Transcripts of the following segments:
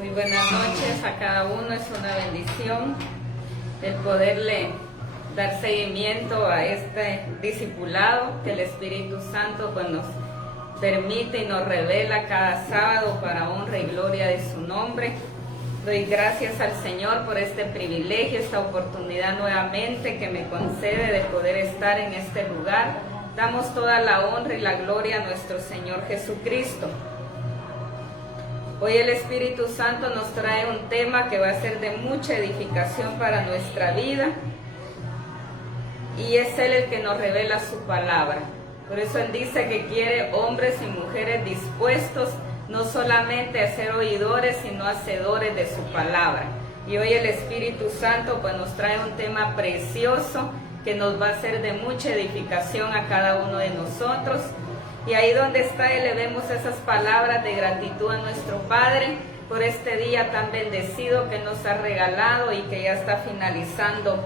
Muy buenas noches a cada uno. Es una bendición el poderle dar seguimiento a este discipulado que el Espíritu Santo pues nos permite y nos revela cada sábado para honra y gloria de su nombre. Doy gracias al Señor por este privilegio, esta oportunidad nuevamente que me concede de poder estar en este lugar. Damos toda la honra y la gloria a nuestro Señor Jesucristo. Hoy el Espíritu Santo nos trae un tema que va a ser de mucha edificación para nuestra vida, y es Él el que nos revela su palabra. Por eso Él dice que quiere hombres y mujeres dispuestos no solamente a ser oidores, sino hacedores de su palabra. Y hoy el Espíritu Santo pues nos trae un tema precioso que nos va a ser de mucha edificación a cada uno de nosotros. Y ahí donde está, elevemos esas palabras de gratitud a nuestro Padre por este día tan bendecido que nos ha regalado y que ya está finalizando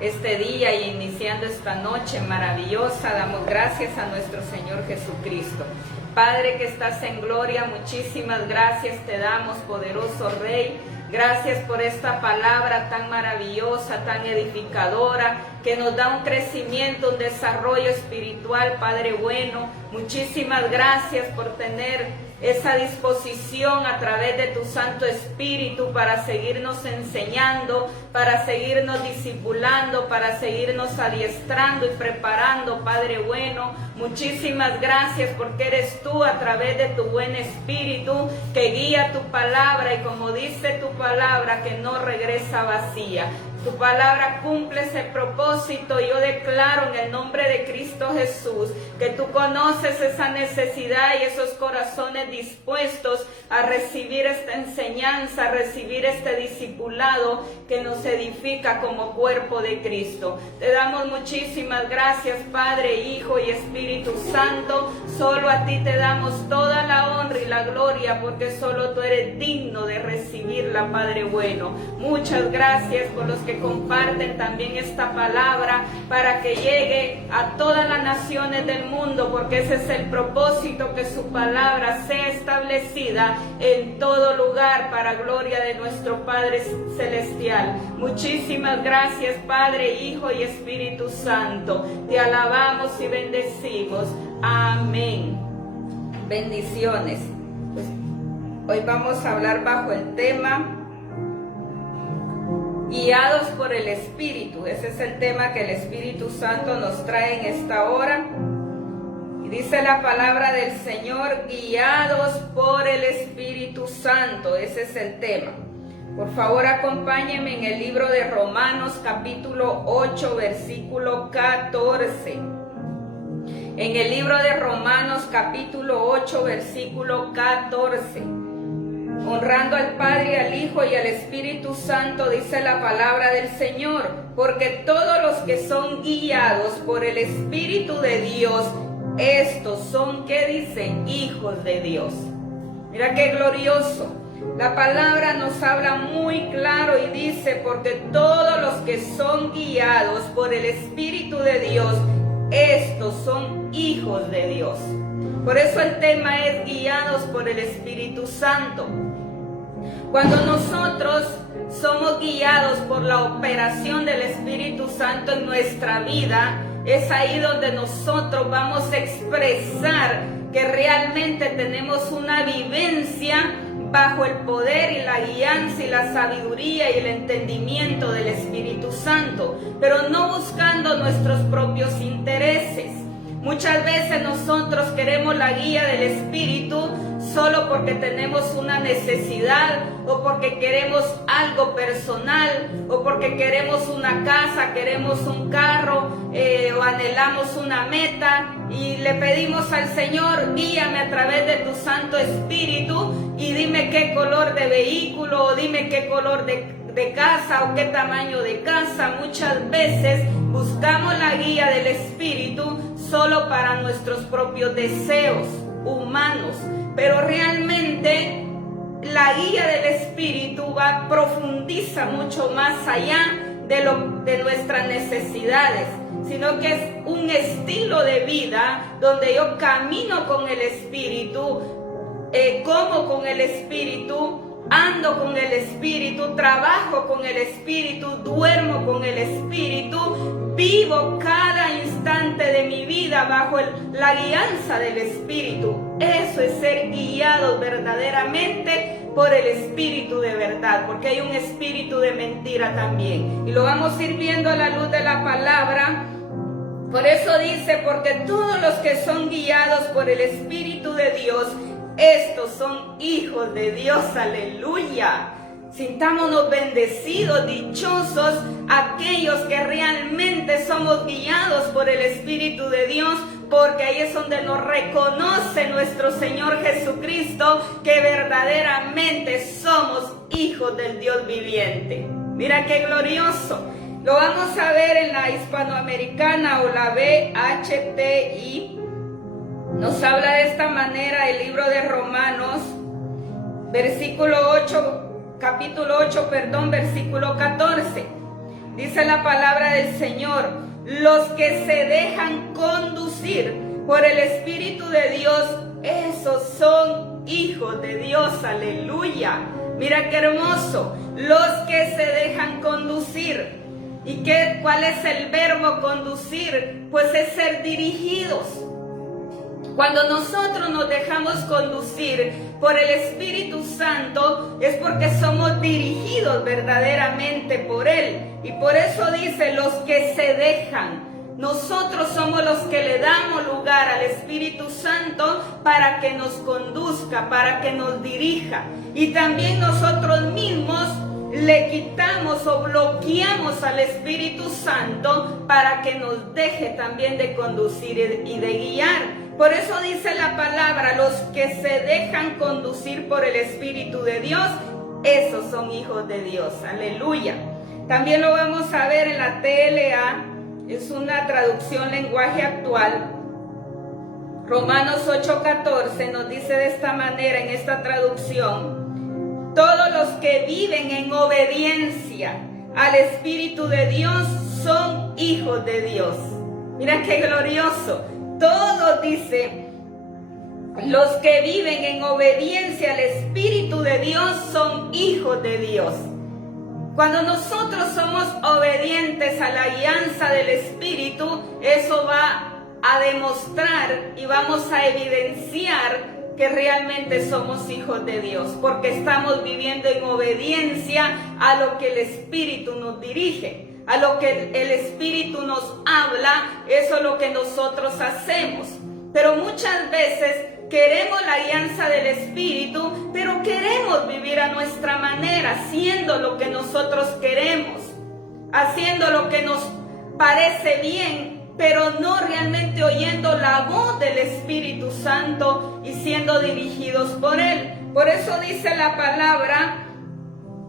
este día y iniciando esta noche maravillosa. Damos gracias a nuestro Señor Jesucristo. Padre que estás en gloria, muchísimas gracias te damos, poderoso Rey. Gracias por esta palabra tan maravillosa, tan edificadora, que nos da un crecimiento, un desarrollo espiritual, Padre bueno. Muchísimas gracias por tener esa disposición a través de tu Santo Espíritu para seguirnos enseñando, para seguirnos discipulando, para seguirnos adiestrando y preparando, Padre bueno. Muchísimas gracias porque eres tú a través de tu buen Espíritu que guía tu palabra, y como dice tu palabra, que no regresa vacía. Tu palabra cumple ese propósito. Yo declaro en el nombre de Cristo Jesús que tú conoces esa necesidad y esos corazones dispuestos a recibir esta enseñanza, a recibir este discipulado que nos edifica como cuerpo de Cristo. Te damos muchísimas gracias, Padre, Hijo y Espíritu Santo. Solo a ti te damos toda la honra y la gloria, porque solo tú eres digno de recibirla, Padre bueno. Muchas gracias por los que comparten también esta palabra para que llegue a todas las naciones del mundo, porque ese es el propósito, que su palabra sea establecida en todo lugar para gloria de nuestro Padre Celestial. Muchísimas gracias, Padre, Hijo y Espíritu Santo. Te alabamos y bendecimos. Amén. Bendiciones. Pues, hoy vamos a hablar bajo el tema guiados por el Espíritu. Ese es el tema que el Espíritu Santo nos trae en esta hora. Y dice la palabra del Señor, guiados por el Espíritu Santo. Ese es el tema. Por favor, acompáñenme en el libro de Romanos, capítulo 8, versículo 14. En el libro de Romanos, capítulo 8, versículo 14. Honrando al Padre, al Hijo y al Espíritu Santo, dice la palabra del Señor, porque todos los que son guiados por el Espíritu de Dios, estos son, ¿qué dice? Hijos de Dios. Mira qué glorioso. La palabra nos habla muy claro y dice, porque todos los que son guiados por el Espíritu de Dios, estos son hijos de Dios. Por eso el tema es guiados por el Espíritu Santo. Cuando nosotros somos guiados por la operación del Espíritu Santo en nuestra vida, es ahí donde nosotros vamos a expresar que realmente tenemos una vivencia bajo el poder y la guianza y la sabiduría y el entendimiento del Espíritu Santo, pero no buscando nuestros propios intereses. Muchas veces nosotros queremos la guía del Espíritu solo porque tenemos una necesidad, o porque queremos algo personal, o porque queremos una casa, queremos un carro, o anhelamos una meta, y le pedimos al Señor, guíame a través de tu Santo Espíritu y dime qué color de vehículo, o dime qué color de casa, o qué tamaño de casa. Muchas veces buscamos la guía del Espíritu solo para nuestros propios deseos humanos, pero realmente la guía del Espíritu profundiza mucho más allá de nuestras necesidades, sino que es un estilo de vida donde yo camino con el Espíritu como con el Espíritu, ando con el Espíritu, trabajo con el Espíritu, duermo con el Espíritu, vivo cada instante de mi vida bajo la guianza del Espíritu. Eso es ser guiados verdaderamente por el Espíritu de verdad, porque hay un espíritu de mentira también. Y lo vamos a ir viendo a la luz de la palabra. Por eso dice, porque todos los que son guiados por el Espíritu de Dios, estos son hijos de Dios. Aleluya. Sintámonos bendecidos, dichosos, aquellos que realmente somos guiados por el Espíritu de Dios, porque ahí es donde nos reconoce nuestro Señor Jesucristo que verdaderamente somos hijos del Dios viviente. Mira qué glorioso. Lo vamos a ver en la hispanoamericana o la BHTI. Nos habla de esta manera el libro de Romanos, capítulo 8, versículo 14. Dice la palabra del Señor: los que se dejan conducir por el Espíritu de Dios, esos son hijos de Dios. Aleluya. Mira qué hermoso. Los que se dejan conducir. ¿Y cuál es el verbo conducir? Pues es ser dirigidos. Cuando nosotros nos dejamos conducir por el Espíritu Santo, es porque somos dirigidos verdaderamente por Él. Y por eso dice, los que se dejan. Nosotros somos los que le damos lugar al Espíritu Santo para que nos conduzca, para que nos dirija. Y también nosotros mismos le quitamos o bloqueamos al Espíritu Santo para que nos deje también de conducir y de guiar. Por eso dice la palabra, los que se dejan conducir por el Espíritu de Dios, esos son hijos de Dios. Aleluya. También lo vamos a ver en la TLA, es una traducción lenguaje actual. Romanos 8:14 nos dice de esta manera en esta traducción: todos los que viven en obediencia al Espíritu de Dios son hijos de Dios. Mira qué glorioso. Todos, dice, los que viven en obediencia al Espíritu de Dios son hijos de Dios. Cuando nosotros somos obedientes a la guianza del Espíritu, eso va a demostrar y vamos a evidenciar que realmente somos hijos de Dios, porque estamos viviendo en obediencia a lo que el Espíritu nos dirige. A lo que el Espíritu nos habla, eso es lo que nosotros hacemos. Pero muchas veces queremos la guianza del Espíritu, pero queremos vivir a nuestra manera, haciendo lo que nosotros queremos, haciendo lo que nos parece bien, pero no realmente oyendo la voz del Espíritu Santo y siendo dirigidos por Él. Por eso dice la palabra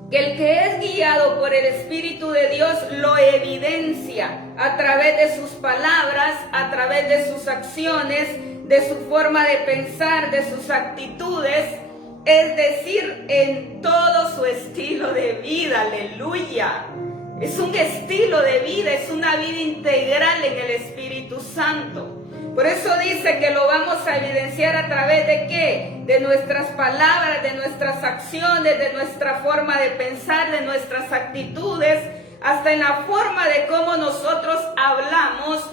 que el que es guiado por el Espíritu de Dios lo evidencia a través de sus palabras, a través de sus acciones, de su forma de pensar, de sus actitudes, es decir, en todo su estilo de vida. Aleluya. Es un estilo de vida, es una vida integral en el Espíritu Santo. Por eso dice que lo vamos a evidenciar a través de ¿qué? De nuestras palabras, de nuestras acciones, de nuestra forma de pensar, de nuestras actitudes, hasta en la forma de cómo nosotros hablamos.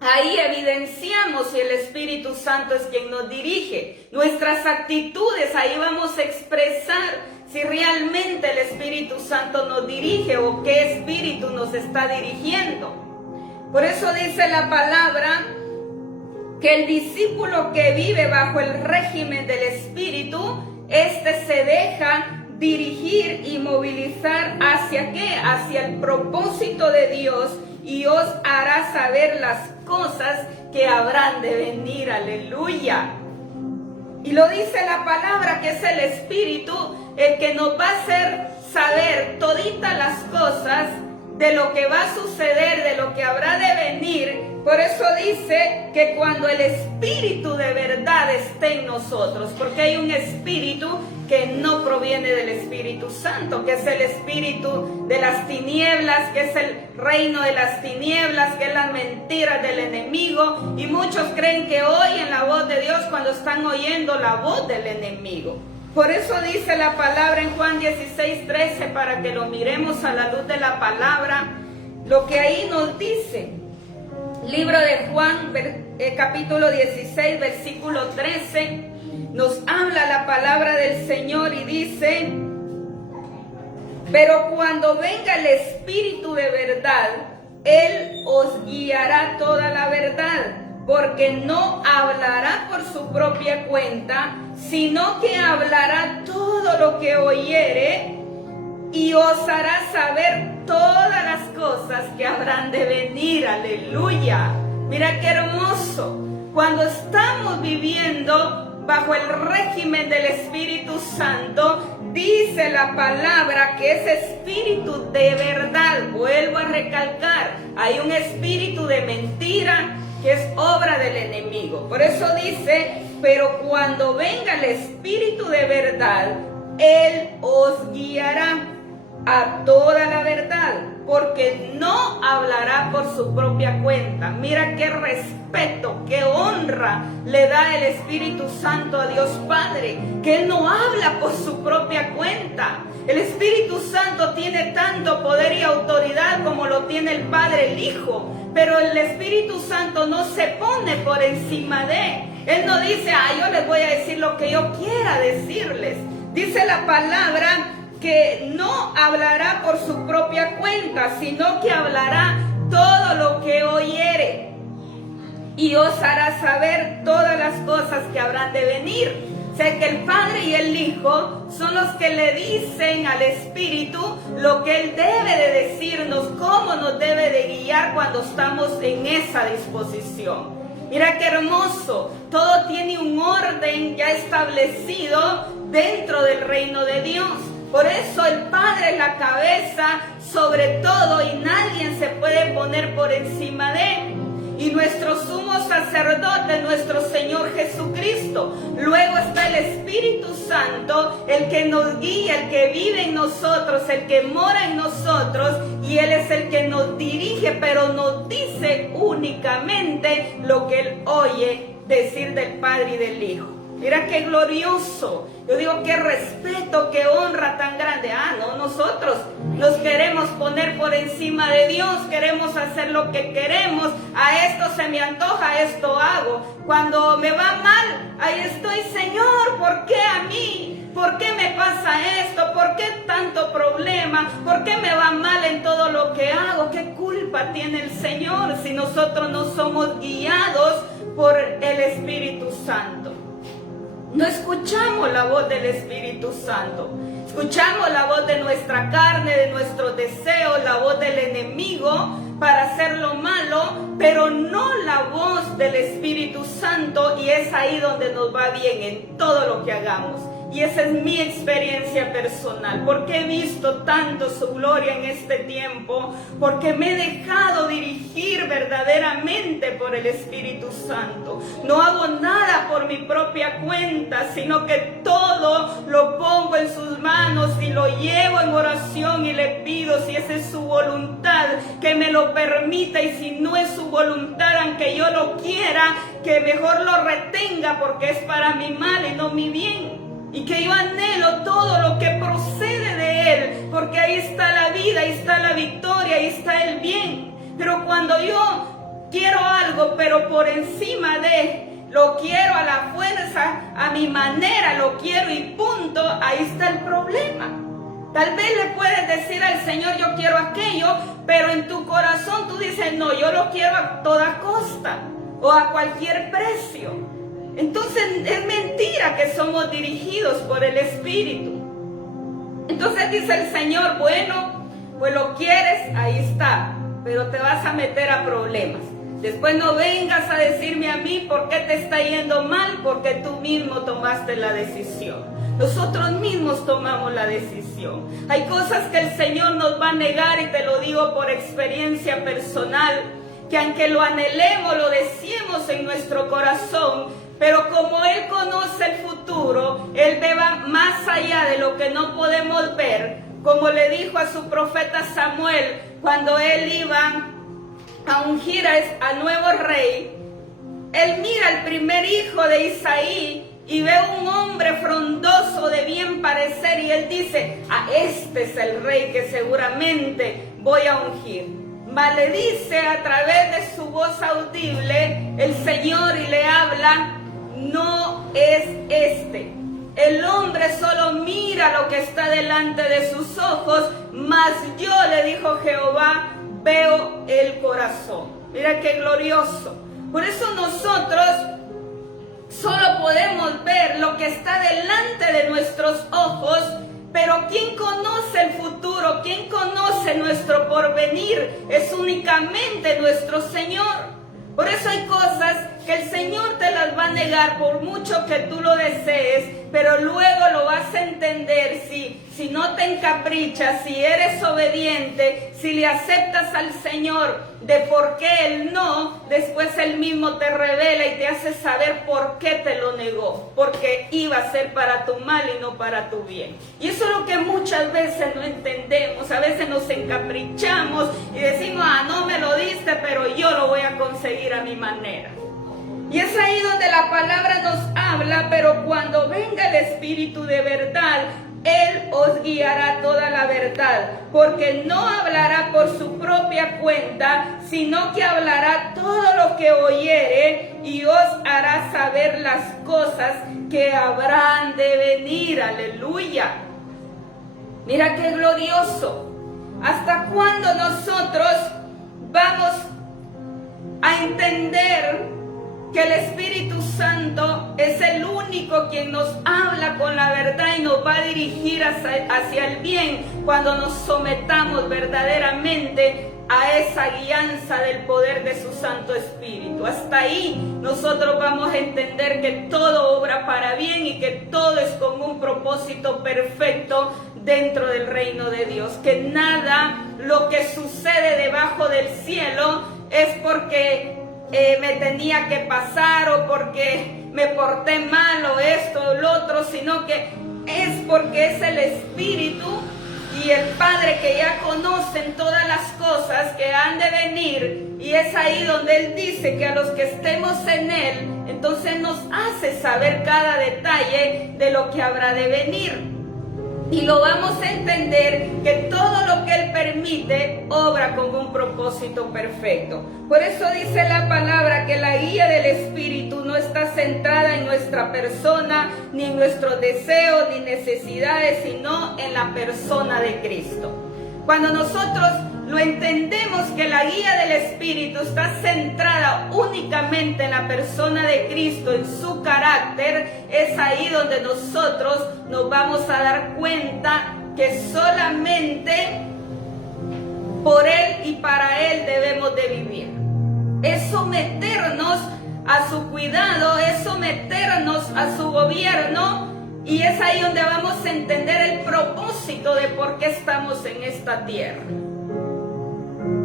Ahí evidenciamos si el Espíritu Santo es quien nos dirige. Nuestras actitudes, ahí vamos a expresar si realmente el Espíritu Santo nos dirige o qué espíritu nos está dirigiendo. Por eso dice la palabra que el discípulo que vive bajo el régimen del Espíritu, este se deja dirigir y movilizar ¿hacia qué? Hacia el propósito de Dios, y os hará saber las cosas que habrán de venir. Aleluya. Y lo dice la palabra, que es el Espíritu el que nos va a hacer saber toditas las cosas de lo que va a suceder, de lo que habrá de venir. Por eso dice que cuando el Espíritu de verdad esté en nosotros, porque hay un espíritu que no proviene del Espíritu Santo, que es el espíritu de las tinieblas, que es el reino de las tinieblas, que es las mentiras del enemigo, y muchos creen que oyen la voz de Dios cuando están oyendo la voz del enemigo. Por eso dice la palabra en Juan 16:13, para que lo miremos a la luz de la palabra, lo que ahí nos dice. Libro de Juan, capítulo 16, versículo 13, nos habla la palabra del Señor y dice: pero cuando venga el Espíritu de verdad, Él os guiará toda la verdad, porque no hablará por su propia cuenta, sino que hablará todo lo que oyere y os hará saber todas las cosas que habrán de venir. Aleluya. Mira qué hermoso. Cuando estamos viviendo bajo el régimen del Espíritu Santo, dice la palabra que ese espíritu de verdad, vuelvo a recalcar, hay un espíritu de mentira que es obra del enemigo. Por eso dice: pero cuando venga el Espíritu de verdad, Él os guiará a toda la verdad, porque no hablará por su propia cuenta. Mira qué respeto, qué honra le da el Espíritu Santo a Dios Padre, que Él no habla por su propia cuenta. El Espíritu Santo tiene tanto poder y autoridad como lo tiene el Padre, el Hijo, pero el Espíritu Santo no se pone por encima de. Él no dice: yo les voy a decir lo que yo quiera decirles. Dice la palabra que no hablará por su propia cuenta, sino que hablará todo lo que oyere y os hará saber todas las cosas que habrán de venir. O sea que el Padre y el Hijo son los que le dicen al Espíritu lo que Él debe de decirnos, cómo nos debe de guiar cuando estamos en esa disposición. Mira qué hermoso, todo tiene un orden ya establecido dentro del reino de Dios. Por eso el Padre es la cabeza sobre todo y nadie se puede poner por encima de Él. Y nuestro sumo sacerdote, nuestro Señor Jesucristo. Luego está el Espíritu Santo, el que nos guía, el que vive en nosotros, el que mora en nosotros, y Él es el que nos dirige, pero nos dice únicamente lo que Él oye decir del Padre y del Hijo. Mira qué glorioso. Yo digo, qué respeto, qué honra tan grande. No, nosotros nos queremos poner por encima de Dios, queremos hacer lo que queremos. A esto se me antoja, esto hago. Cuando me va mal, ahí estoy: Señor, ¿por qué a mí? ¿Por qué me pasa esto? ¿Por qué tanto problema? ¿Por qué me va mal en todo lo que hago? ¿Qué culpa tiene el Señor si nosotros no somos guiados por el Espíritu Santo? No escuchamos la voz del Espíritu Santo. Escuchamos la voz de nuestra carne, de nuestros deseos, la voz del enemigo para hacer lo malo, pero no la voz del Espíritu Santo, y es ahí donde nos va bien en todo lo que hagamos. Y esa es mi experiencia personal, porque he visto tanto su gloria en este tiempo, porque me he dejado dirigir verdaderamente por el Espíritu Santo. No hago nada por mi propia cuenta, sino que todo lo pongo en sus manos y lo llevo en oración y le pido, si esa es su voluntad, que me lo permita, y si no es su voluntad, aunque yo lo quiera, que mejor lo retenga, porque es para mi mal y no mi bien. Y que yo anhelo todo lo que procede de Él, porque ahí está la vida, ahí está la victoria, ahí está el bien. Pero cuando yo quiero algo, pero por encima de, lo quiero a la fuerza, a mi manera, lo quiero y punto, ahí está el problema. Tal vez le puedes decir al Señor: yo quiero aquello, pero en tu corazón tú dices: no, yo lo quiero a toda costa o a cualquier precio. Entonces es mentira que somos dirigidos por el Espíritu. Entonces dice el Señor: bueno, pues lo quieres, ahí está, pero te vas a meter a problemas. Después no vengas a decirme a mí por qué te está yendo mal, porque tú mismo tomaste la decisión. Nosotros mismos tomamos la decisión. Hay cosas que el Señor nos va a negar, y te lo digo por experiencia personal, que aunque lo anhelemos, lo deseemos en nuestro corazón, pero como Él conoce el futuro, Él ve más allá de lo que no podemos ver, como le dijo a su profeta Samuel cuando él iba a ungir al nuevo rey. Él mira al primer hijo de Isaí y ve un hombre frondoso de bien parecer, y él dice: este es el rey que seguramente voy a ungir. Maledice a través de su voz audible el Señor y le habla: no es este. El hombre solo mira lo que está delante de sus ojos, mas yo, le dijo Jehová, veo el corazón. Mira qué glorioso. Por eso nosotros solo podemos ver lo que está delante de nuestros ojos, pero quien conoce el futuro, quien conoce nuestro porvenir, es únicamente nuestro Señor. Por eso hay cosas que el Señor te las va a negar por mucho que tú lo desees, pero luego lo vas a entender si no te encaprichas, si eres obediente, si le aceptas al Señor de por qué Él no. Después Él mismo te revela y te hace saber por qué te lo negó, porque iba a ser para tu mal y no para tu bien. Y eso es lo que muchas veces no entendemos. A veces nos encaprichamos y decimos: no me lo diste, pero yo lo voy a conseguir a mi manera. Y es ahí donde la palabra nos habla: pero cuando venga el Espíritu de verdad, Él os guiará a toda la verdad, porque no hablará por su propia cuenta, sino que hablará todo lo que oyere, y os hará saber las cosas que habrán de venir. Aleluya. Mira qué glorioso. ¿Hasta cuándo nosotros vamos a entender que el Espíritu Santo es el único quien nos habla con la verdad y nos va a dirigir hacia el bien, cuando nos sometamos verdaderamente a esa guianza del poder de su Santo Espíritu? Hasta ahí nosotros vamos a entender que todo obra para bien y que todo es con un propósito perfecto dentro del reino de Dios, que nada lo que sucede debajo del cielo es porque me tenía que pasar, o porque me porté mal, o esto o lo otro, sino que es porque es el Espíritu y el Padre que ya conocen todas las cosas que han de venir. Y es ahí donde Él dice que a los que estemos en Él, entonces nos hace saber cada detalle de lo que habrá de venir. Y lo vamos a entender, que todo lo que Él permite obra con un propósito perfecto. Por eso dice la palabra que la guía del Espíritu no está centrada en nuestra persona, ni en nuestros deseos, ni necesidades, sino en la persona de Cristo. Cuando nosotros lo entendemos, que la guía del Espíritu está centrada únicamente en la persona de Cristo, en su carácter, es ahí donde nosotros nos vamos a dar cuenta que solamente por Él y para Él debemos de vivir. Es someternos a su cuidado, es someternos a su gobierno, y es ahí donde vamos a entender el propósito de por qué estamos en esta tierra.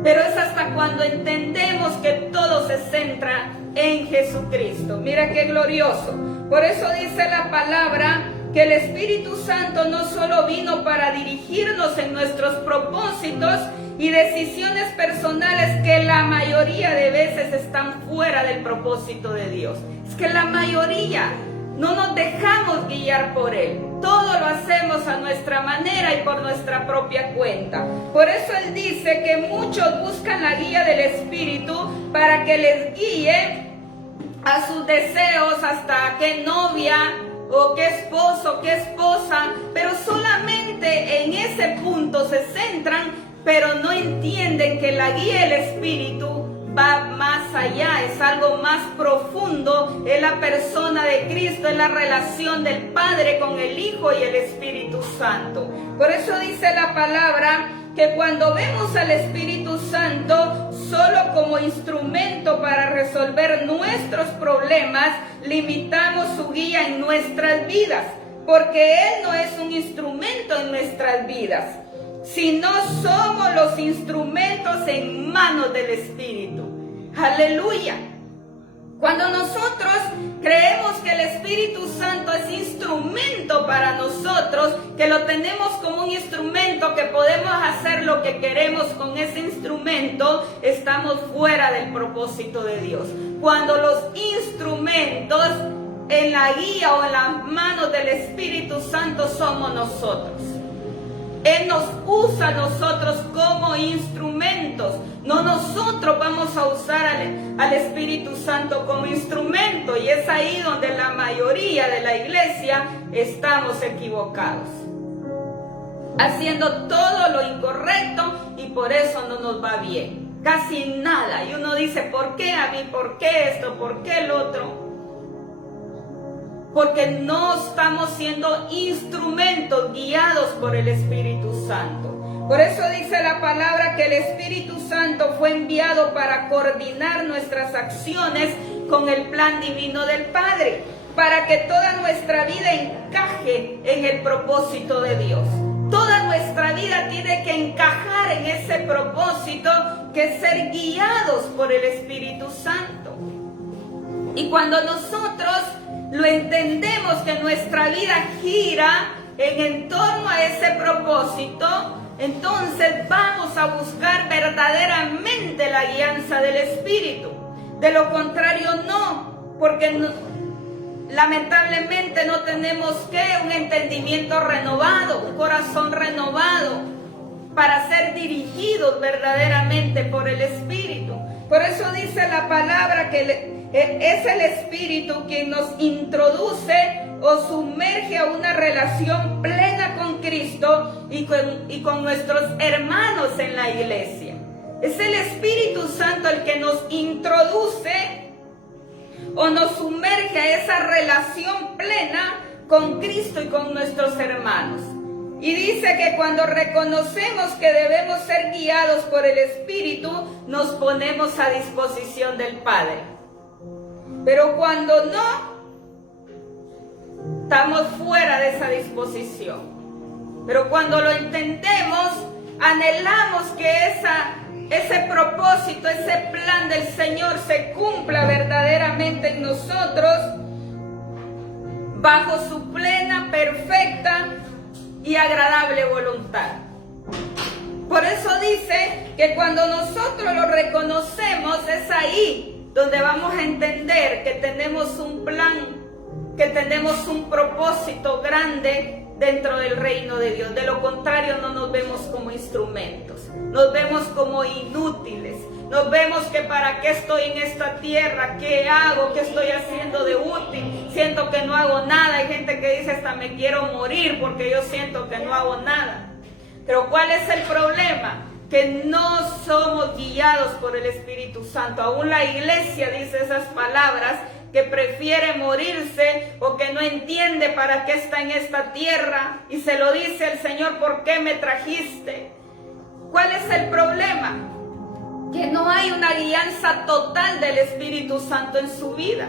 Pero es hasta cuando entendemos que todo se centra en Jesucristo. Mira qué glorioso. Por eso dice la palabra que el Espíritu Santo no solo vino para dirigirnos en nuestros propósitos y decisiones personales, que la mayoría de veces están fuera del propósito de Dios. Es que la mayoría no nos dejamos guiar por Él. Todo lo hacemos a nuestra manera y por nuestra propia cuenta. Por eso Él dice que muchos buscan la guía del Espíritu para que les guíe a sus deseos, hasta qué novia o qué esposo, qué esposa, pero solamente en ese punto se centran, pero no entienden que la guía del Espíritu va más allá, es algo más profundo, es la persona de Cristo, es la relación del Padre con el Hijo y el Espíritu Santo. Por eso dice la palabra que cuando vemos al Espíritu Santo solo como instrumento para resolver nuestros problemas, limitamos su guía en nuestras vidas. porque Él no es un instrumento en nuestras vidas, sino somos los instrumentos en manos del Espíritu. Aleluya. Cuando nosotros creemos que el Espíritu Santo es instrumento para nosotros, que lo tenemos como un instrumento, que podemos hacer lo que queremos con ese instrumento, estamos fuera del propósito de Dios. Cuando los instrumentos en la guía o en las manos del Espíritu Santo somos nosotros. Él nos usa a nosotros como instrumentos. No nosotros vamos a usar al Espíritu Santo como instrumento. Y es ahí donde la mayoría de la iglesia estamos equivocados, haciendo todo lo incorrecto, y por eso no nos va bien. Casi nada. Y uno dice, ¿por qué a mí? ¿Por qué esto? ¿Por qué el otro? Porque no estamos siendo instrumentos guiados por el Espíritu Santo. Por eso dice la palabra que el Espíritu Santo fue enviado para coordinar nuestras acciones con el plan divino del Padre, para que toda nuestra vida encaje en el propósito de Dios. Toda nuestra vida tiene que encajar en ese propósito, que es ser guiados por el Espíritu Santo. Y cuando nosotros lo entendemos, que nuestra vida gira en torno a ese propósito, entonces vamos a buscar verdaderamente la guianza del Espíritu. De lo contrario, no, porque lamentablemente no tenemos un entendimiento renovado, un corazón renovado, para ser dirigidos verdaderamente por el Espíritu. Por eso dice la palabra que es el Espíritu quien nos introduce o sumerge a una relación plena con Cristo y con nuestros hermanos en la iglesia. Es el Espíritu Santo el que nos introduce o nos sumerge a esa relación plena con Cristo y con nuestros hermanos. Y dice que cuando reconocemos que debemos ser guiados por el Espíritu, nos ponemos a disposición del Padre. Pero cuando no, estamos fuera de esa disposición. Pero cuando lo entendemos, anhelamos que ese propósito, ese plan del Señor se cumpla verdaderamente en nosotros, bajo su plena, perfecta y agradable voluntad. Por eso dice que cuando nosotros lo reconocemos, es ahí donde vamos a entender que tenemos un plan, que tenemos un propósito grande dentro del reino de Dios. De lo contrario, no nos vemos como instrumentos, nos vemos como inútiles, nos vemos que para qué estoy en esta tierra, qué hago, qué estoy haciendo de útil, siento que no hago nada. Hay gente que dice hasta me quiero morir porque yo siento que no hago nada. Pero ¿cuál es el problema? Que no somos guiados por el Espíritu Santo. Aún la iglesia dice esas palabras, que prefiere morirse o que no entiende para qué está en esta tierra, y se lo dice el Señor, ¿por qué me trajiste? ¿Cuál es el problema? Que no hay una guianza total del Espíritu Santo en su vida.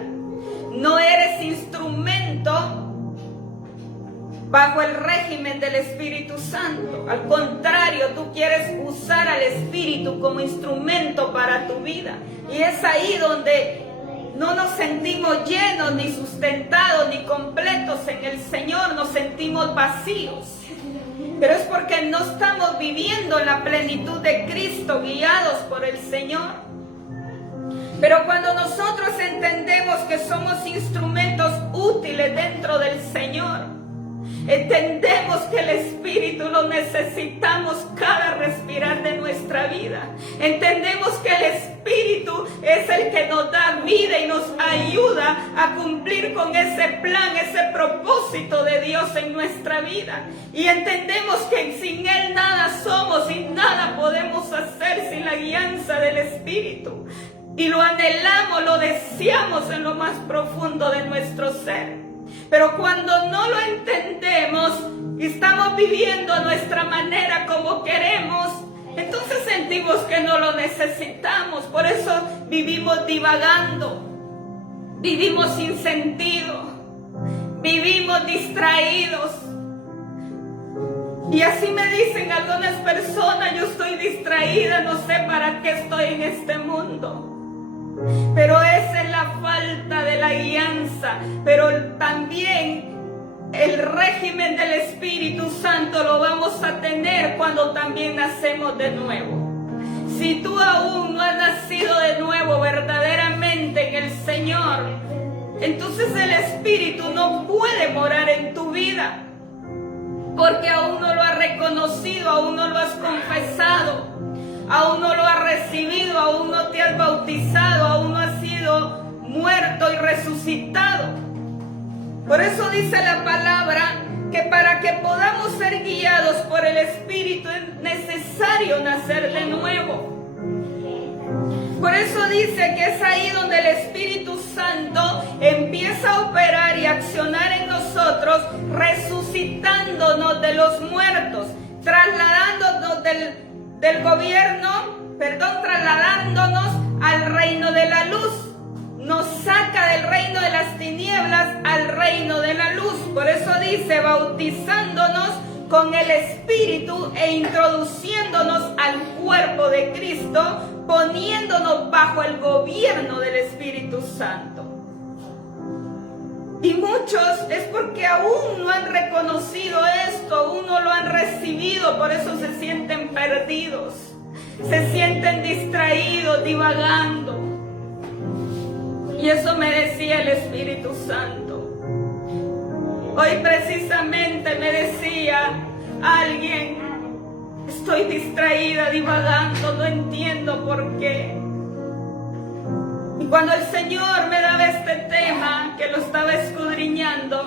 No eres instrumento bajo el régimen del Espíritu Santo. Al contrario, tú quieres usar al Espíritu como instrumento para tu vida. Y es ahí donde no nos sentimos llenos, ni sustentados, ni completos en el Señor. Nos sentimos vacíos. Pero es porque no estamos viviendo en la plenitud de Cristo, guiados por el Señor. Pero cuando nosotros entendemos que somos instrumentos útiles dentro del Señor, entendemos que el Espíritu lo necesitamos cada respirar de nuestra vida. Entendemos que el Espíritu es el que nos da vida y nos ayuda a cumplir con ese plan, ese propósito de Dios en nuestra vida. Y entendemos que sin Él nada somos y nada podemos hacer sin la guianza del Espíritu. Y lo anhelamos, lo deseamos en lo más profundo de nuestro ser. Pero cuando no lo entendemos y estamos viviendo a nuestra manera como queremos, entonces sentimos que no lo necesitamos. Por eso vivimos divagando, vivimos sin sentido, vivimos distraídos. Y así me dicen algunas personas, yo estoy distraída, no sé para qué estoy en este mundo. Pero esa es la falta de la guianza, pero también el régimen del Espíritu Santo lo vamos a tener cuando también nacemos de nuevo. Si tú aún no has nacido de nuevo verdaderamente en el Señor, entonces el Espíritu no puede morar en tu vida, porque aún no lo has reconocido, aún no lo has confesado, aún no lo has recibido, aún no te has bautizado, aún no has sido muerto y resucitado. Por eso dice la palabra que para que podamos ser guiados por el Espíritu es necesario nacer de nuevo. Por eso dice que es ahí donde el Espíritu Santo empieza a operar y accionar en nosotros, resucitándonos de los muertos, trasladándonos trasladándonos al reino de la luz. Nos saca del reino de las tinieblas al reino de la luz. Por eso dice, bautizándonos con el Espíritu e introduciéndonos al cuerpo de Cristo, poniéndonos bajo el gobierno del Espíritu Santo. Y muchos es porque aún no han reconocido esto, aún no lo han recibido, por eso se sienten perdidos, se sienten distraídos, divagando. Y eso me decía el Espíritu Santo. Hoy precisamente me decía alguien, estoy distraída, divagando, no entiendo por qué. Y cuando el Señor me daba este tema, que lo estaba escudriñando,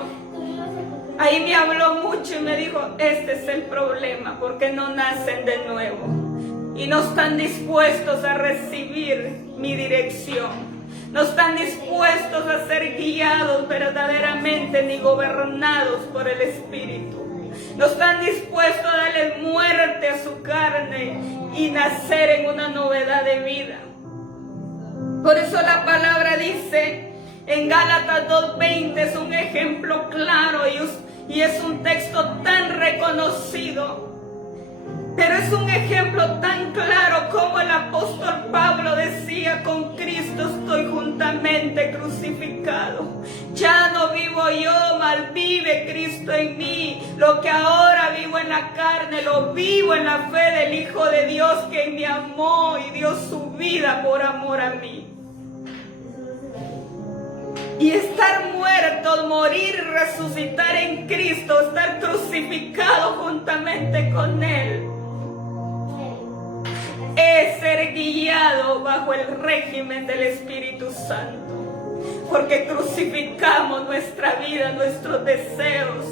ahí me habló mucho y me dijo, este es el problema, porque no nacen de nuevo y no están dispuestos a recibir mi dirección. No están dispuestos a ser guiados verdaderamente ni gobernados por el Espíritu. No están dispuestos a darle muerte a su carne y nacer en una novedad de vida. Por eso la palabra dice en Gálatas 2:20, es un ejemplo claro y es un texto tan reconocido. Pero es un ejemplo tan claro como el apóstol Pablo decía, con Cristo estoy juntamente crucificado. Ya no vivo yo, mas vive Cristo en mí. Lo que ahora vivo en la carne, lo vivo en la fe del Hijo de Dios que me amó y dio su vida por amor a mí. Y estar muerto, morir, resucitar en Cristo, estar crucificado juntamente con Él, es ser guiado bajo el régimen del Espíritu Santo, porque crucificamos nuestra vida, nuestros deseos,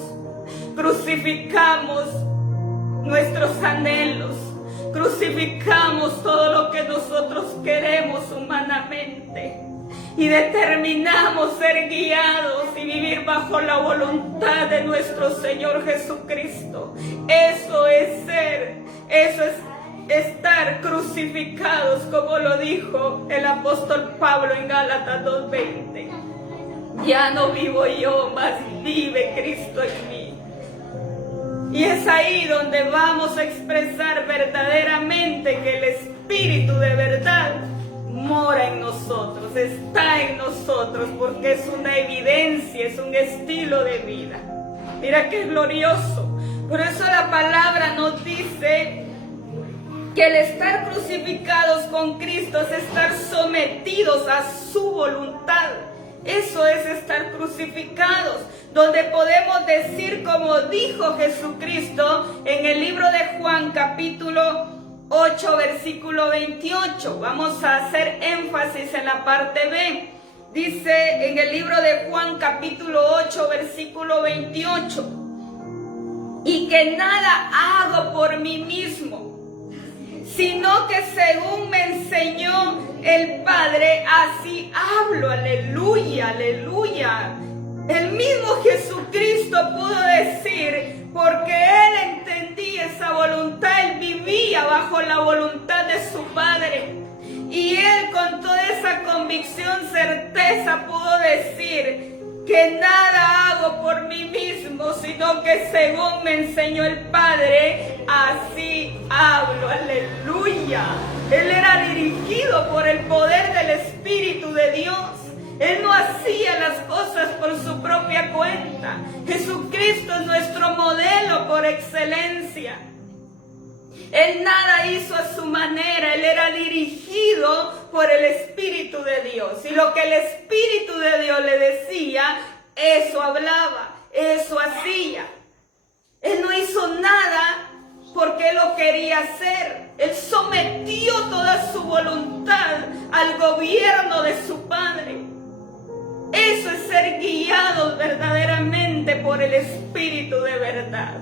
crucificamos nuestros anhelos, crucificamos todo lo que nosotros queremos humanamente y determinamos ser guiados y vivir bajo la voluntad de nuestro Señor Jesucristo. Eso es ser, eso es estar crucificados, como lo dijo el apóstol Pablo en Gálatas 2:20. Ya no vivo yo, mas vive Cristo en mí. Y es ahí donde vamos a expresar verdaderamente que el Espíritu de verdad mora en nosotros, está en nosotros, porque es una evidencia, es un estilo de vida. Mira qué glorioso. Por eso la palabra nos dice que el estar crucificados con Cristo es estar sometidos a su voluntad. Eso es estar crucificados, donde podemos decir como dijo Jesucristo en el libro de Juan capítulo 8 versículo 28. Vamos a hacer énfasis en la parte B. Dice en el libro de Juan capítulo 8 versículo 28. Y que nada hago por mí mismo, sino que según me enseñó el Padre, así hablo. Aleluya, aleluya. El mismo Jesucristo pudo decir, porque Él entendía esa voluntad, Él vivía bajo la voluntad de su Padre. Y Él con toda esa convicción, certeza, pudo decir que nada hago por mí mismo, sino que según me enseñó el Padre, así hablo. Aleluya. Él era dirigido por el poder del Espíritu de Dios. Él no hacía las cosas por su propia cuenta. Jesucristo es nuestro modelo por excelencia. Él nada hizo a su manera, Él era dirigido por el Espíritu de Dios. Y lo que el Espíritu de Dios le decía, eso hablaba, eso hacía. Él no hizo nada porque Él lo quería hacer. Él sometió toda su voluntad al gobierno de su Padre. Eso es ser guiados verdaderamente por el Espíritu de verdad.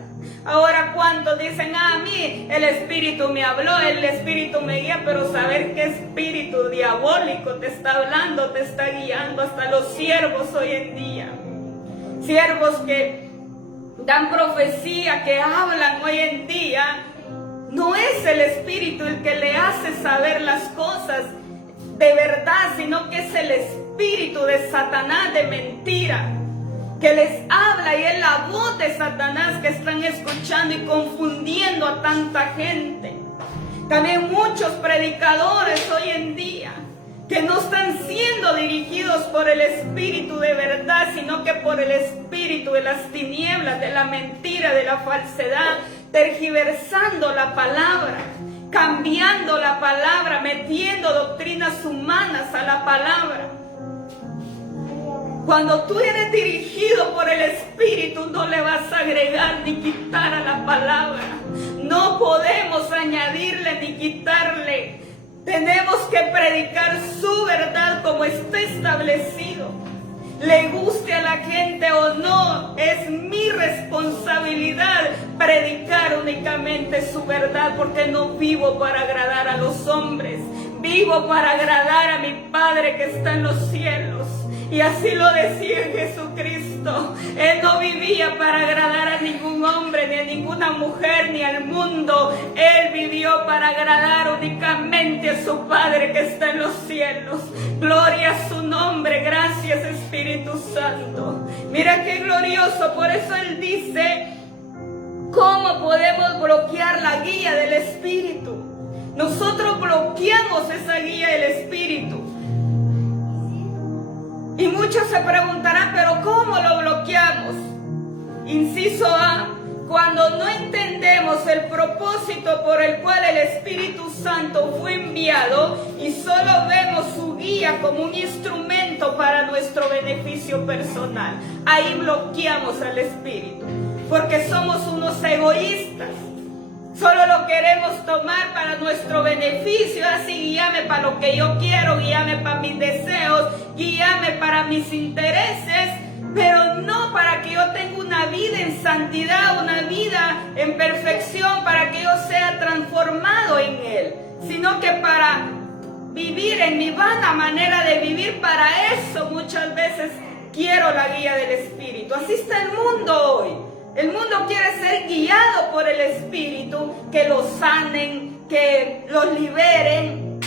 Ahora, ¿cuántos dicen, a mí el Espíritu me habló, el Espíritu me guía? Pero saber qué espíritu diabólico te está hablando, te está guiando. Hasta los siervos hoy en día, siervos que dan profecía, que hablan hoy en día, no es el Espíritu el que le hace saber las cosas de verdad, sino que es el espíritu de Satanás, de mentira, que les habla, y es la voz de Satanás que están escuchando y confundiendo a tanta gente. También muchos predicadores hoy en día que no están siendo dirigidos por el Espíritu de verdad, sino que por el espíritu de las tinieblas, de la mentira, de la falsedad, tergiversando la palabra, cambiando la palabra, metiendo doctrinas humanas a la palabra. Cuando tú eres dirigido por el Espíritu, no le vas a agregar ni quitar a la palabra. No podemos añadirle ni quitarle. Tenemos que predicar su verdad como está establecido. Le guste a la gente o no, es mi responsabilidad predicar únicamente su verdad, porque no vivo para agradar a los hombres. Vivo para agradar a mi Padre que está en los cielos. Y así lo decía Jesucristo. Él no vivía para agradar a ningún hombre, ni a ninguna mujer, ni al mundo. Él vivió para agradar únicamente a su Padre que está en los cielos. Gloria a su nombre. Gracias, Espíritu Santo. Mira qué glorioso. Por eso Él dice, ¿cómo podemos bloquear la guía del Espíritu? Nosotros bloqueamos esa guía del Espíritu. Y muchos se preguntarán, ¿pero cómo lo bloqueamos? Inciso A, cuando no entendemos el propósito por el cual el Espíritu Santo fue enviado y solo vemos su guía como un instrumento para nuestro beneficio personal. Ahí bloqueamos al Espíritu, porque somos unos egoístas. Solo lo queremos tomar para nuestro beneficio. Así, guíame para lo que yo quiero, guíame para mis deseos, guíame para mis intereses, pero no para que yo tenga una vida en santidad, una vida en perfección, para que yo sea transformado en Él, sino que para vivir en mi vana manera de vivir. Para eso muchas veces quiero la guía del Espíritu. Así está el mundo hoy. El mundo quiere ser guiado por el Espíritu, que los sanen, que los liberen,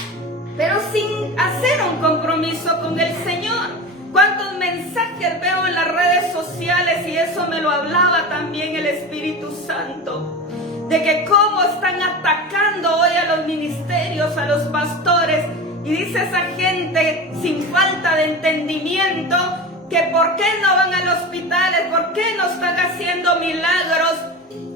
pero sin hacer un compromiso con el Señor. ¿Cuántos mensajes veo en las redes sociales? Y eso me lo hablaba también el Espíritu Santo, de que cómo están atacando hoy a los ministerios, a los pastores. Y dice esa gente sin falta de entendimiento, que por qué no van a los hospitales, por qué no están haciendo milagros.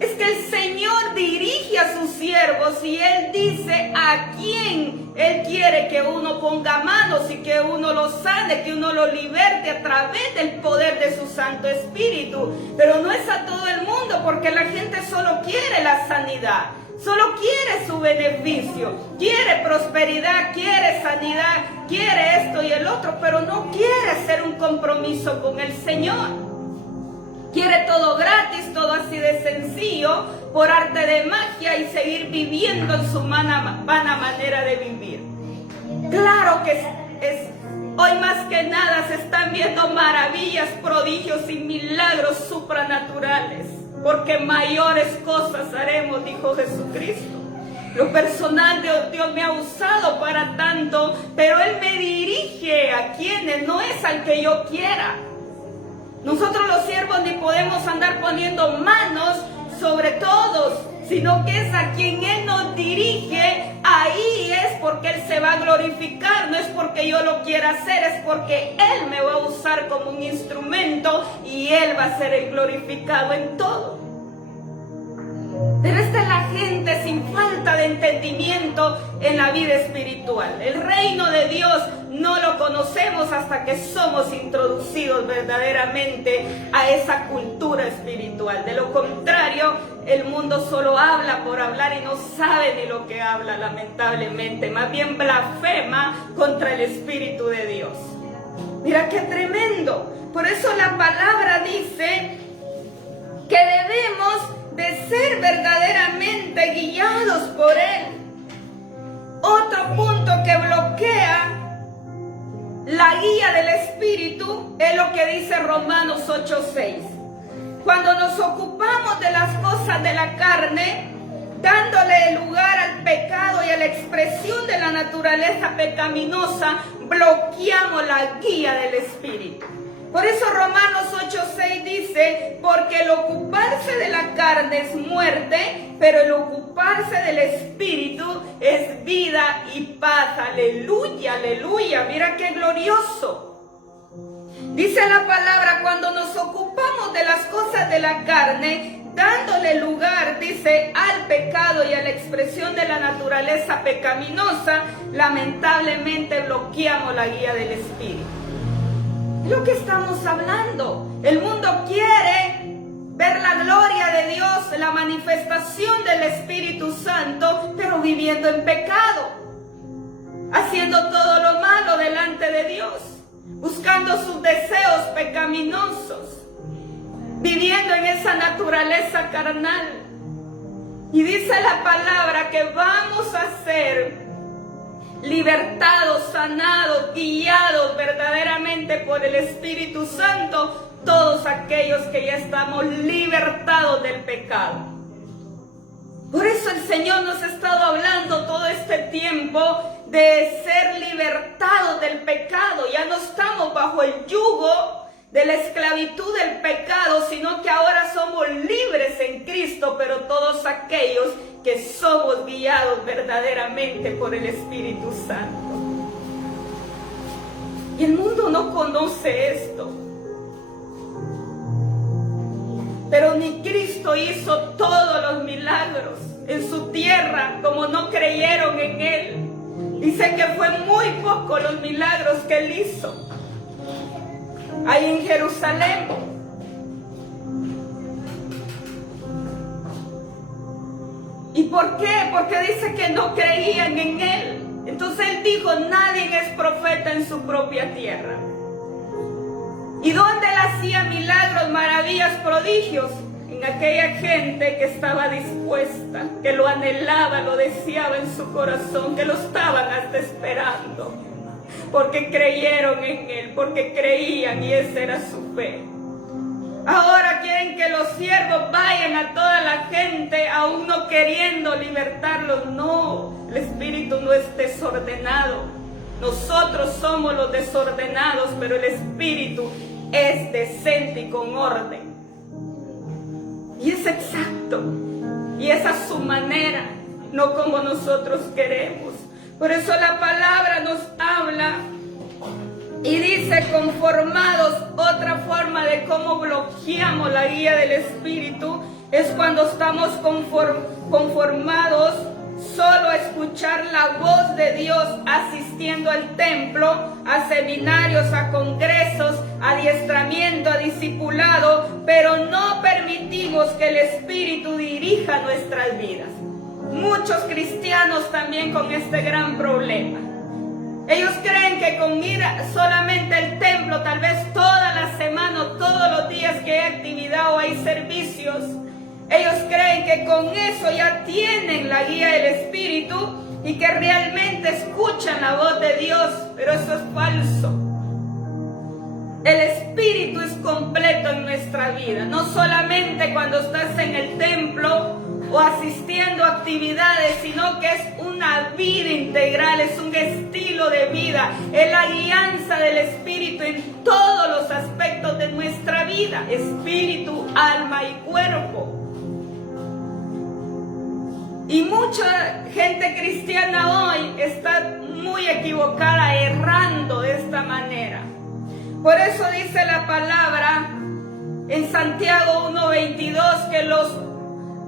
Es que el Señor dirige a sus siervos y Él dice a quién Él quiere que uno ponga manos y que uno lo sane, que uno lo liberte a través del poder de su Santo Espíritu. Pero no es a todo el mundo, porque la gente solo quiere la sanidad, solo quiere su beneficio, quiere prosperidad, quiere sanidad, quiere esto y el otro, pero no quiere hacer un compromiso con el Señor. Quiere todo gratis, todo así de sencillo, por arte de magia, y seguir viviendo en su vana manera de vivir. Claro que hoy más que nada se están viendo maravillas, prodigios y milagros supranaturales, porque mayores cosas haremos, dijo Jesucristo. Lo personal, Dios me ha usado para tanto, pero Él me dirige a quienes, no es al que yo quiera. Nosotros los siervos ni podemos andar poniendo manos sobre todos, sino que es a quien Él nos dirige. Ahí es porque Él se va a glorificar, no es porque yo lo quiera hacer, es porque Él me va a usar como un instrumento y Él va a ser el glorificado en todo. Pero esta es la gente sin falta de entendimiento en la vida espiritual. El reino de Dios no lo conocemos hasta que somos introducidos verdaderamente a esa cultura espiritual. De lo contrario, el mundo solo habla por hablar y no sabe ni lo que habla, lamentablemente. Más bien blasfema contra el Espíritu de Dios. Mira qué tremendo. Por eso la palabra dice que debemos de ser verdaderamente guiados por Él. Otro punto que bloquea la guía del Espíritu es lo que dice Romanos 8:6. Cuando nos ocupamos de las cosas de la carne, dándole lugar al pecado y a la expresión de la naturaleza pecaminosa, bloqueamos la guía del Espíritu. Por eso Romanos 8:6 dice, porque el ocuparse de la carne es muerte, pero el ocuparse del Espíritu es vida y paz. Aleluya, aleluya, mira qué glorioso. Dice la palabra, cuando nos ocupamos de las cosas de la carne, dándole lugar, dice, al pecado y a la expresión de la naturaleza pecaminosa, lamentablemente bloqueamos la guía del Espíritu. Es lo que estamos hablando. El mundo quiere ver la gloria de Dios, la manifestación del Espíritu Santo, pero viviendo en pecado, haciendo todo lo malo delante de Dios, buscando sus deseos pecaminosos, viviendo en esa naturaleza carnal. Y dice la palabra que vamos a ser libertados, sanados, guiados verdaderamente por el Espíritu Santo, todos aquellos que ya estamos libertados del pecado. Por eso el Señor nos ha estado hablando todo este tiempo de ser libertados del pecado. Ya no estamos bajo el yugo de la esclavitud del pecado, sino que ahora somos libres en Cristo, pero todos aquellos que somos guiados verdaderamente por el Espíritu Santo. Y el mundo no conoce esto. Pero ni Cristo hizo todos los milagros en su tierra, como no creyeron en Él. Dice que fue muy poco los milagros que Él hizo ahí en Jerusalén. ¿Y por qué? Porque dice que no creían en Él. Entonces Él dijo, nadie es profeta en su propia tierra. ¿Y dónde Él hacía milagros, maravillas, prodigios? En aquella gente que estaba dispuesta, que lo anhelaba, lo deseaba en su corazón, que lo estaban hasta esperando, porque creyeron en Él, porque creían y esa era su fe. Ahora quieren que los siervos vayan a toda la gente, aún no queriendo libertarlos. No, el espíritu no es desordenado. Nosotros somos los desordenados, pero el espíritu es decente y con orden. Y es exacto. Y es a su manera, no como nosotros queremos. Por eso la palabra nos habla y dice conformados. Otra forma de cómo bloqueamos la guía del Espíritu es cuando estamos conformados solo a escuchar la voz de Dios, asistiendo al templo, a seminarios, a congresos, a adiestramiento, a discipulado, pero no permitimos que el Espíritu dirija nuestras vidas. Muchos cristianos también con este gran problema. Ellos creen que con ir solamente al templo, tal vez toda la semana o todos los días que hay actividad o hay servicios, ellos creen que con eso ya tienen la guía del Espíritu y que realmente escuchan la voz de Dios, pero eso es falso. El Espíritu es completo en nuestra vida, no solamente cuando estás en el templo o asistiendo a actividades, sino que es una vida integral, es un estilo de vida, es la guianza del Espíritu en todos los aspectos de nuestra vida, espíritu, alma y cuerpo. Y mucha gente cristiana hoy está muy equivocada, errando de esta manera. Por eso dice la palabra en Santiago 1:22 que los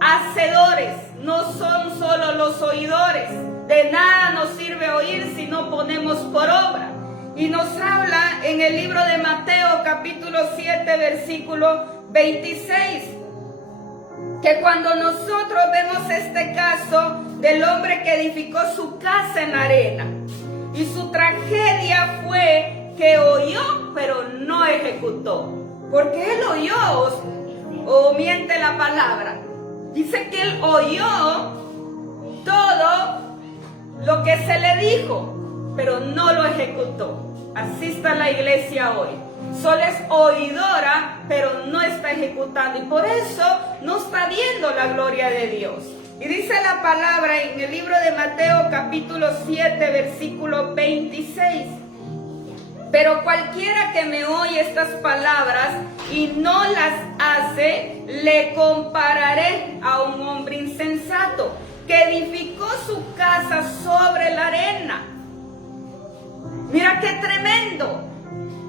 hacedores no son solo los oidores. De nada nos sirve oír si no ponemos por obra. Y nos habla en el libro de Mateo capítulo 7 versículo 26. Que cuando nosotros vemos este caso del hombre que edificó su casa en la arena y su tragedia fue que oyó pero no ejecutó, porque él oyó o miente la palabra. Dice que él oyó todo lo que se le dijo, pero no lo ejecutó. Así está la iglesia hoy. Solo es oidora, pero no está ejecutando. Y por eso no está viendo la gloria de Dios. Y dice la palabra en el libro de Mateo capítulo 7, versículo 26. Pero cualquiera que me oye estas palabras y no las hace, le compararé a un hombre insensato que edificó su casa sobre la arena. Mira qué tremendo.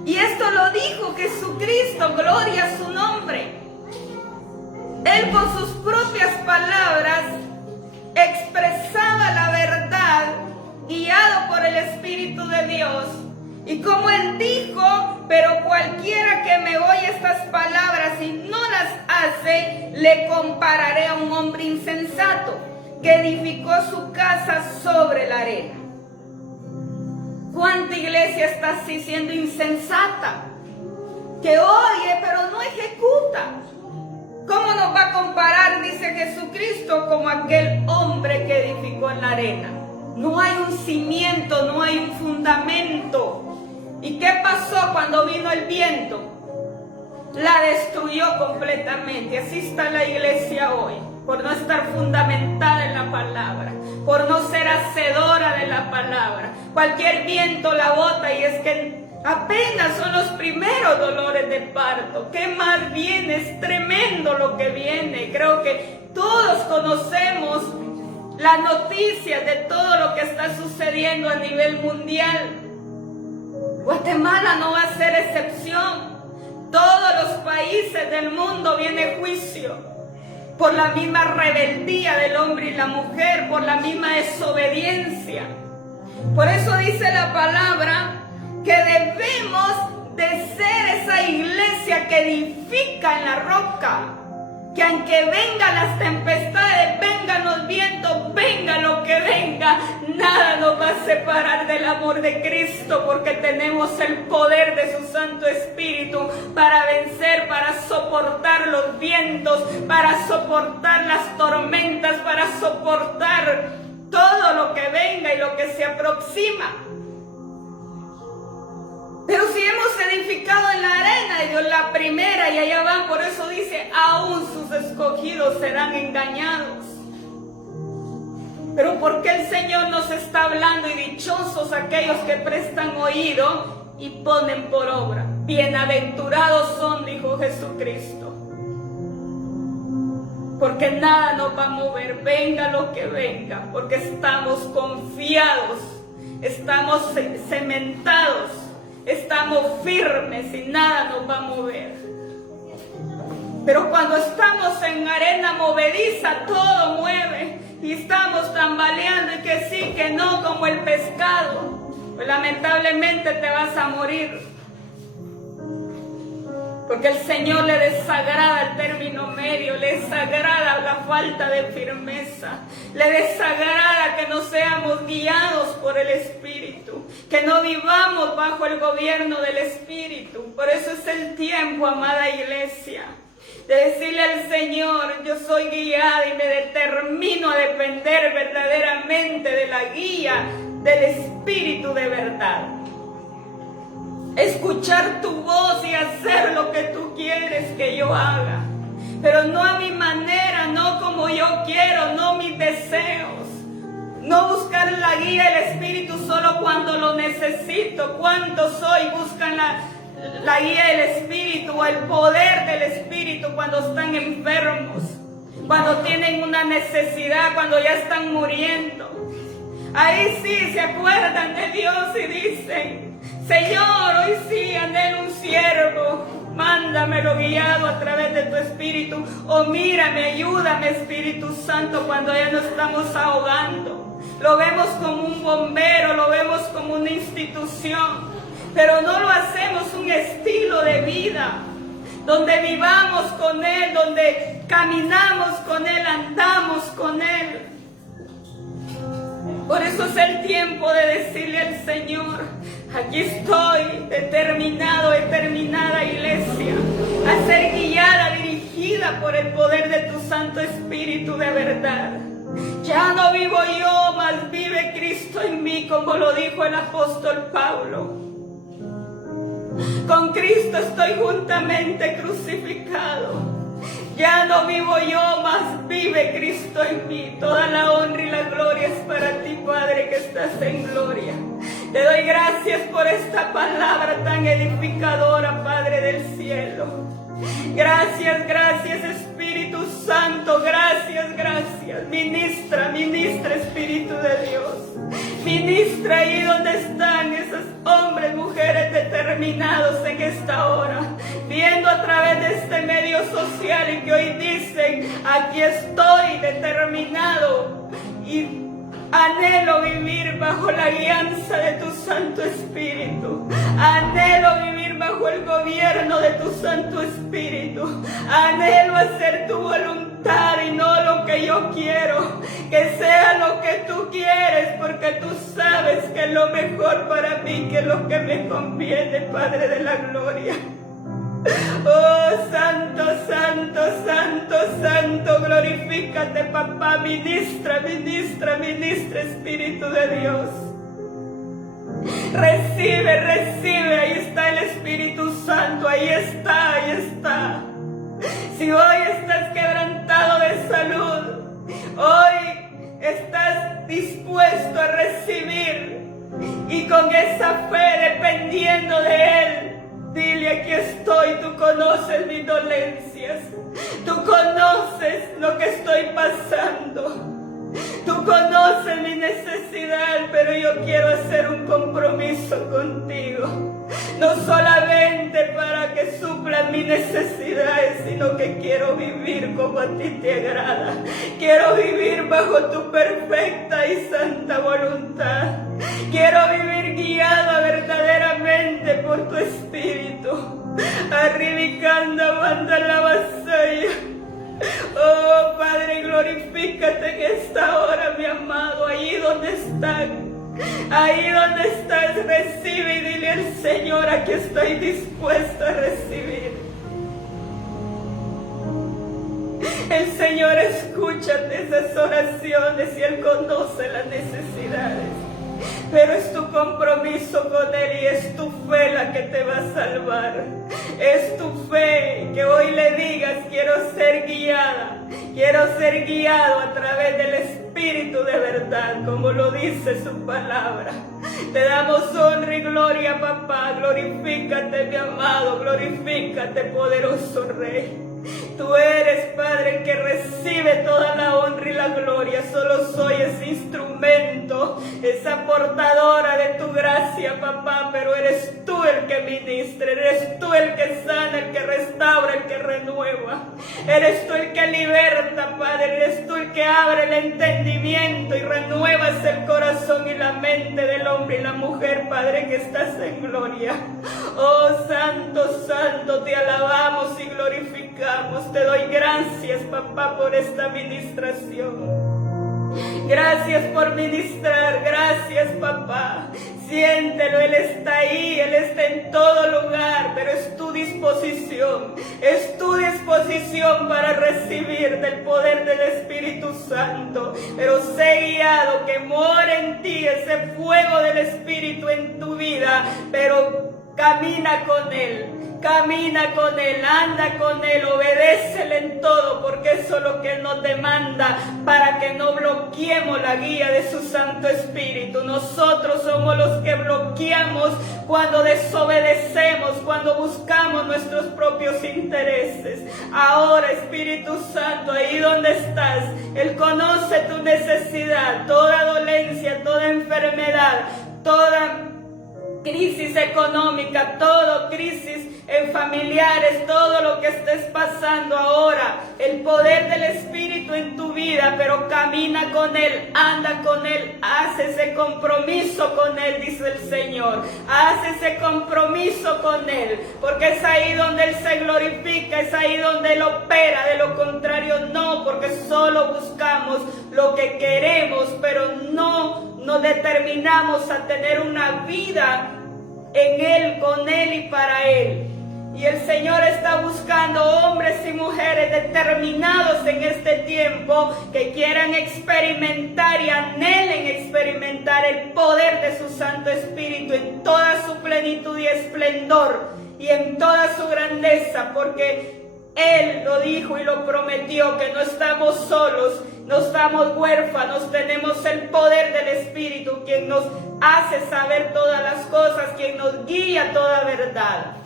Y esto lo dijo Jesucristo, gloria a su nombre. Él con sus propias palabras expresaba la verdad, guiado por el Espíritu de Dios. Y como él dijo, pero cualquiera que me oye estas palabras y no las hace, le compararé a un hombre insensato que edificó su casa sobre la arena. ¿Cuánta iglesia está así siendo insensata? Que oye, pero no ejecuta. ¿Cómo nos va a comparar, dice Jesucristo, como aquel hombre que edificó en la arena? No hay un cimiento, no hay un fundamento. ¿Y qué pasó cuando vino el viento? La destruyó completamente. Así está la iglesia hoy, por no estar fundamentada en la palabra, por no ser hacedora de la palabra. Cualquier viento la bota y es que apenas son los primeros dolores de parto. ¿Qué más viene? Es tremendo lo que viene. Creo que todos conocemos las noticias de todo lo que está sucediendo a nivel mundial. Guatemala no va a ser excepción. Todos los países del mundo viene juicio por la misma rebeldía del hombre y la mujer, por la misma desobediencia. Por eso dice la palabra que debemos de ser esa iglesia que edifica en la roca, que aunque vengan las tempestades, vengan los vientos, venga lo que venga, nada nos va a separar del amor de Cristo, porque tenemos el poder de su Santo Espíritu para vencer, para soportar los vientos, para soportar las tormentas, para soportar todo lo que venga y lo que se aproxima. Pero si hemos edificado en la arena de Dios la primera y allá van, por eso dice, aún sus escogidos serán engañados. Pero ¿por qué el Señor nos está hablando? Y dichosos aquellos que prestan oído y ponen por obra. Bienaventurados son, dijo Jesucristo. Porque nada nos va a mover, venga lo que venga, porque estamos confiados, estamos cementados, estamos firmes y nada nos va a mover. Pero cuando estamos en arena movediza, todo mueve y estamos tambaleando y que sí, que no, como el pescado, pues lamentablemente te vas a morir. Porque el Señor le desagrada el término medio, le desagrada la falta de firmeza, le desagrada que no seamos guiados por el Espíritu, que no vivamos bajo el gobierno del Espíritu. Por eso es el tiempo, amada iglesia, de decirle al Señor, yo soy guiada y me determino a depender verdaderamente de la guía del Espíritu de verdad. Escuchar tu voz y hacer lo que tú quieres que yo haga, pero no a mi manera, no como yo quiero, No buscar la guía del Espíritu solo cuando lo necesito. ¿Cuántos hoy buscan la guía del Espíritu o el poder del Espíritu cuando están enfermos? Cuando tienen una necesidad, cuando ya están muriendo. Ahí sí se acuerdan de Dios y dicen: Señor, hoy sí anhelo un siervo, mándamelo guiado a través de tu Espíritu. O mírame, ayúdame, Espíritu Santo, cuando ya nos estamos ahogando. Lo vemos como un bombero, lo vemos como una institución, pero no lo hacemos un estilo de vida, donde vivamos con Él, donde caminamos con Él, andamos con Él. Por eso es el tiempo de decirle al Señor: aquí estoy, determinado, determinada, iglesia, a ser guiada, dirigida por el poder de tu Santo Espíritu de verdad. Ya no vivo yo, mas vive Cristo en mí, como lo dijo el apóstol Pablo. Con Cristo estoy juntamente crucificado. Ya no vivo yo, mas vive Cristo en mí. Toda la honra y la gloria es para ti, Padre, que estás en gloria. Te doy gracias por esta palabra tan edificadora, Padre del cielo. Gracias, gracias, Espíritu Santo. Gracias, gracias. Ministra, ministra, Espíritu de Dios. Ministra ahí donde están esos hombres, mujeres determinados en esta hora, viendo a través de este medio social y que hoy dicen: aquí estoy determinado y anhelo vivir bajo la guianza de tu Santo Espíritu. Anhelo vivir bajo el gobierno de tu Santo Espíritu. Anhelo hacer tu voluntad y no lo que yo quiero. Que sea lo que tú quieres, porque tú sabes que es lo mejor para mí, que es lo que me conviene, Padre de la gloria. Oh, santo, santo, santo, santo, glorifícate, papá. Ministra, ministra, ministra, Espíritu de Dios. Recibe, recibe, ahí está el Espíritu Santo, ahí está, ahí está. Si hoy estás quebrantado de salud, hoy estás dispuesto a recibir y con esa fe dependiendo de Él, dile: aquí estoy. Tú conoces mis dolencias, tú conoces lo que estoy pasando, tú conoces mi necesidad, pero yo quiero hacer un compromiso contigo. No solamente para que suplan mis necesidades, sino que quiero vivir como a ti te agrada. Quiero vivir bajo tu perfecta y santa voluntad. Quiero vivir guiada verdaderamente por tu Espíritu. Arribicando, manda la vasalla. Oh, Padre, glorifícate en esta hora, mi amado, ahí donde están. Ahí donde estás, recibe y dile al Señor: aquí estoy dispuesto a recibir. El Señor escucha esas oraciones y Él conoce las necesidades. Pero es tu compromiso con Él y es tu fe la que te va a salvar. Es tu fe que hoy le digas: quiero ser guiada, quiero ser guiado a través del Espíritu de verdad, como lo dice su palabra. Te damos honra y gloria, papá. Glorifícate, mi amado, glorifícate, poderoso Rey. Tú eres, Padre, el que recibe toda la honra y la gloria. Solo soy ese instrumento, esa portadora de tu gracia, papá, pero eres tú el que ministra, eres tú el que sana, el que restaura, el que renueva. Eres tú el que liberta, Padre, eres tú el que abre el entendimiento y renuevas el corazón y la mente del hombre y la mujer, Padre, que estás en gloria. Oh, santo, santo, te alabamos y glorificamos. Te doy gracias, papá, por esta ministración. Gracias por ministrar, gracias, papá. Siéntelo, Él está ahí, Él está en todo lugar, pero es tu disposición para recibir del poder del Espíritu Santo. Pero sé guiado, que mora en ti ese fuego del Espíritu en tu vida, pero camina con Él. Camina con Él, anda con Él, obedécele en todo, porque eso es lo que Él nos demanda, para que no bloqueemos la guía de su Santo Espíritu. Nosotros somos los que bloqueamos cuando desobedecemos, cuando buscamos nuestros propios intereses. Ahora, Espíritu Santo, ahí donde estás, Él conoce tu necesidad, toda dolencia, toda enfermedad, toda crisis económica, todo crisis en familiares, todo lo que estés pasando ahora, el poder del Espíritu en tu vida, pero camina con Él, anda con Él, haz ese compromiso con Él, dice el Señor, haz ese compromiso con Él, porque es ahí donde Él se glorifica, es ahí donde Él opera, de lo contrario no, porque solo buscamos lo que queremos, pero no nos determinamos a tener una vida en Él, con Él y para Él. Y el Señor está buscando hombres y mujeres determinados en este tiempo que quieran experimentar y anhelen experimentar el poder de su Santo Espíritu en toda su plenitud y esplendor y en toda su grandeza, porque Él lo dijo y lo prometió, que no estamos solos, no estamos huérfanos, tenemos el poder del Espíritu, quien nos hace saber todas las cosas, quien nos guía a toda verdad.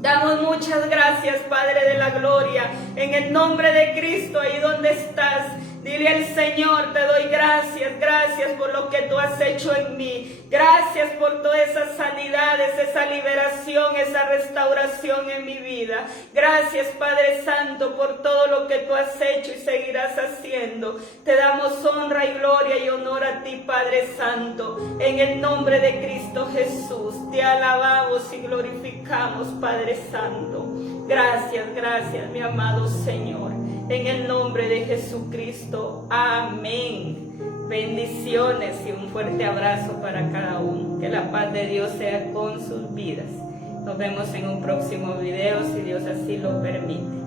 Damos muchas gracias, Padre de la Gloria, en el nombre de Cristo, ahí donde estás. Dile al Señor, te doy gracias, gracias por lo que tú has hecho en mí. Gracias por todas esas sanidades, esa liberación, esa restauración en mi vida. Gracias, Padre Santo, por todo lo que tú has hecho y seguirás haciendo. Te damos honra y gloria y honor a ti, Padre Santo. En el nombre de Cristo Jesús, te alabamos y glorificamos, Padre Santo. Gracias, gracias, mi amado Señor. En el nombre de Jesucristo. Amén. Bendiciones y un fuerte abrazo para cada uno. Que la paz de Dios sea con sus vidas. Nos vemos en un próximo video, si Dios así lo permite.